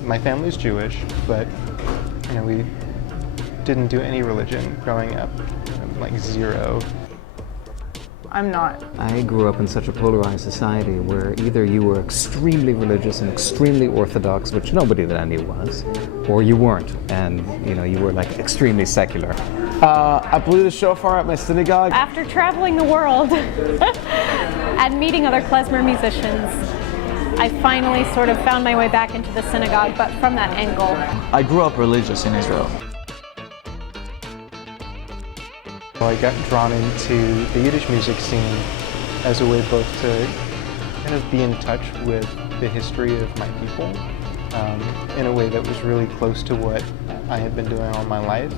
My family's Jewish, but we didn't do any religion growing up, like zero. I'm not. I grew up in such a polarized society where either you were extremely religious and extremely orthodox, which nobody that I knew was, or you weren't, and you were like extremely secular. I blew the shofar at my synagogue. After traveling the world and meeting other klezmer musicians, I finally sort of found my way back into the synagogue, but from that angle. I grew up religious in Israel. I got drawn into the Yiddish music scene as a way both to kind of be in touch with the history of my people in a way that was really close to what I had been doing all my life.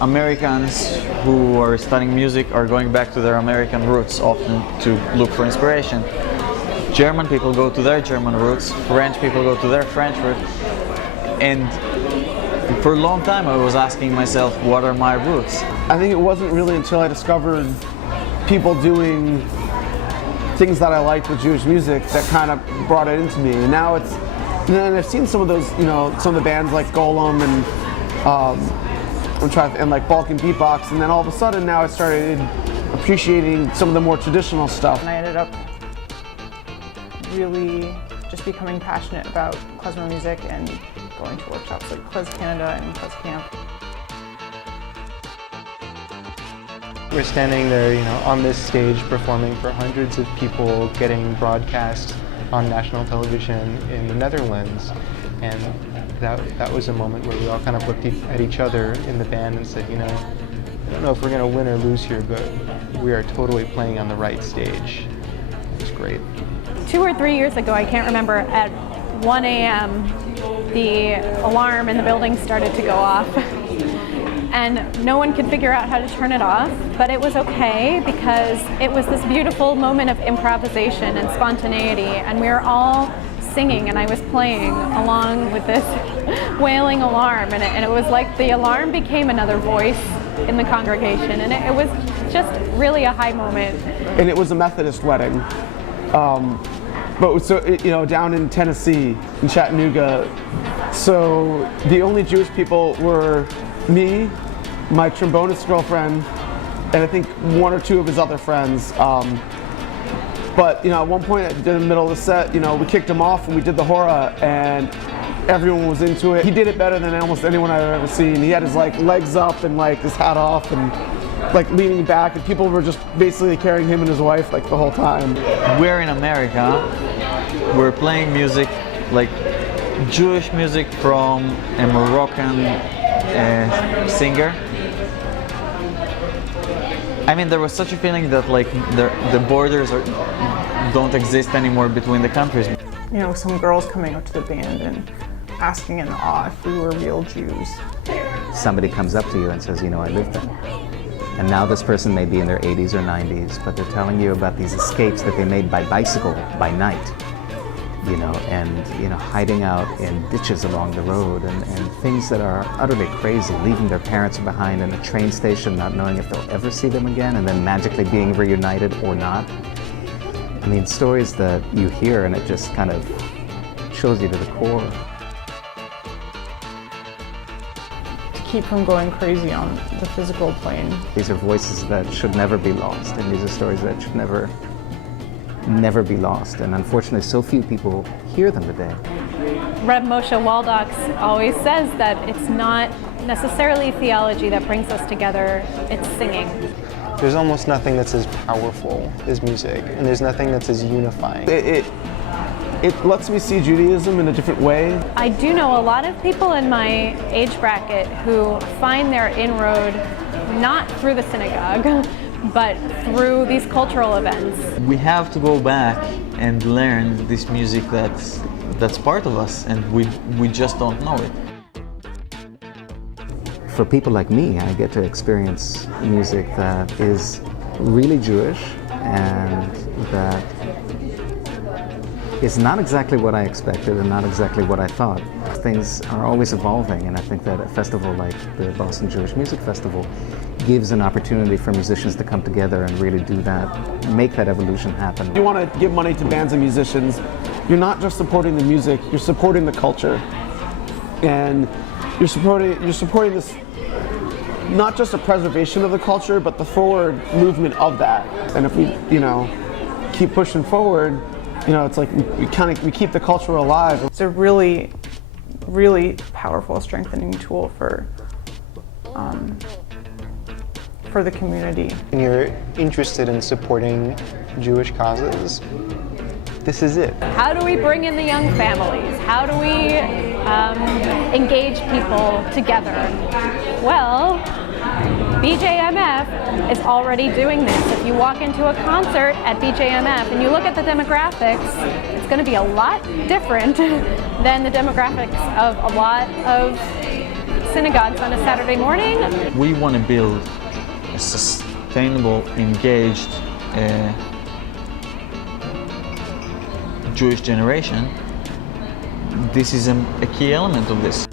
Americans who are studying music are going back to their American roots often to look for inspiration. German people go to their German roots, French people go to their French roots, and for a long time I was asking myself, what are my roots? I think it wasn't really until I discovered people doing things that I liked with Jewish music that kind of brought it into me. And now and I've seen some of those, some of the bands like Golem and like Balkan Beatbox, and then all of a sudden now I started appreciating some of the more traditional stuff. And I ended up really just becoming passionate about klezmer music and going to workshops like Klez Canada and Klez Camp. We're standing there, on this stage performing for hundreds of people, getting broadcast on national television in the Netherlands, and that was a moment where we all kind of looked at each other in the band and said, I don't know if we're going to win or lose here, but we are totally playing on the right stage. It's great. 2 or 3 years ago, I can't remember, at 1 a.m. the alarm in the building started to go off. And no one could figure out how to turn it off, but it was okay because it was this beautiful moment of improvisation and spontaneity, and we were all singing and I was playing along with this wailing alarm, and it was like the alarm became another voice in the congregation, and it was just really a high moment. And it was a Methodist wedding, but so down in Tennessee, in Chattanooga. So the only Jewish people were me, my trombonist girlfriend, and I think 1 or 2 of his other friends. But at one point in the middle of the set, we kicked him off and we did the hora, and everyone was into it. He did it better than almost anyone I've ever seen. He had his legs up and his hat off and leaning back, and people were just basically carrying him and his wife the whole time. We're in America, we're playing music, Jewish music from a Moroccan singer. I mean, there was such a feeling that the borders don't exist anymore between the countries. Some girls coming up to the band and asking in awe if we were real Jews. Somebody comes up to you and says, I lived there. And now this person may be in their 80s or 90s, but they're telling you about these escapes that they made by bicycle by night. And hiding out in ditches along the road and things that are utterly crazy, leaving their parents behind in a train station, not knowing if they'll ever see them again, and then magically being reunited or not. I mean, stories that you hear and it just kind of chills you to the core. To keep from going crazy on the physical plane. These are voices that should never be lost, and these are stories that should never be lost, and unfortunately so few people hear them today. Reb Moshe Waldoks always says that it's not necessarily theology that brings us together, it's singing. There's almost nothing that's as powerful as music, and there's nothing that's as unifying. It lets me see Judaism in a different way. I do know a lot of people in my age bracket who find their inroad not through the synagogue, but through these cultural events. We have to go back and learn this music that's part of us, and we just don't know it. For people like me, I get to experience music that is really Jewish and that is not exactly what I expected and not exactly what I thought. Things are always evolving, and I think that a festival like the Boston Jewish Music Festival gives an opportunity for musicians to come together and really do that, make that evolution happen. You want to give money to bands and musicians, you're not just supporting the music, you're supporting the culture. And you're supporting this, not just a preservation of the culture, but the forward movement of that. And if we, keep pushing forward, it's like we keep the culture alive. It's a really, really powerful strengthening tool for the community. When you're interested in supporting Jewish causes, this is it. How do we bring in the young families? How do we engage people together? Well, BJMF is already doing this. If you walk into a concert at BJMF and you look at the demographics, it's going to be a lot different than the demographics of a lot of synagogues on a Saturday morning. We want to build a sustainable, engaged Jewish generation. This is a key element of this.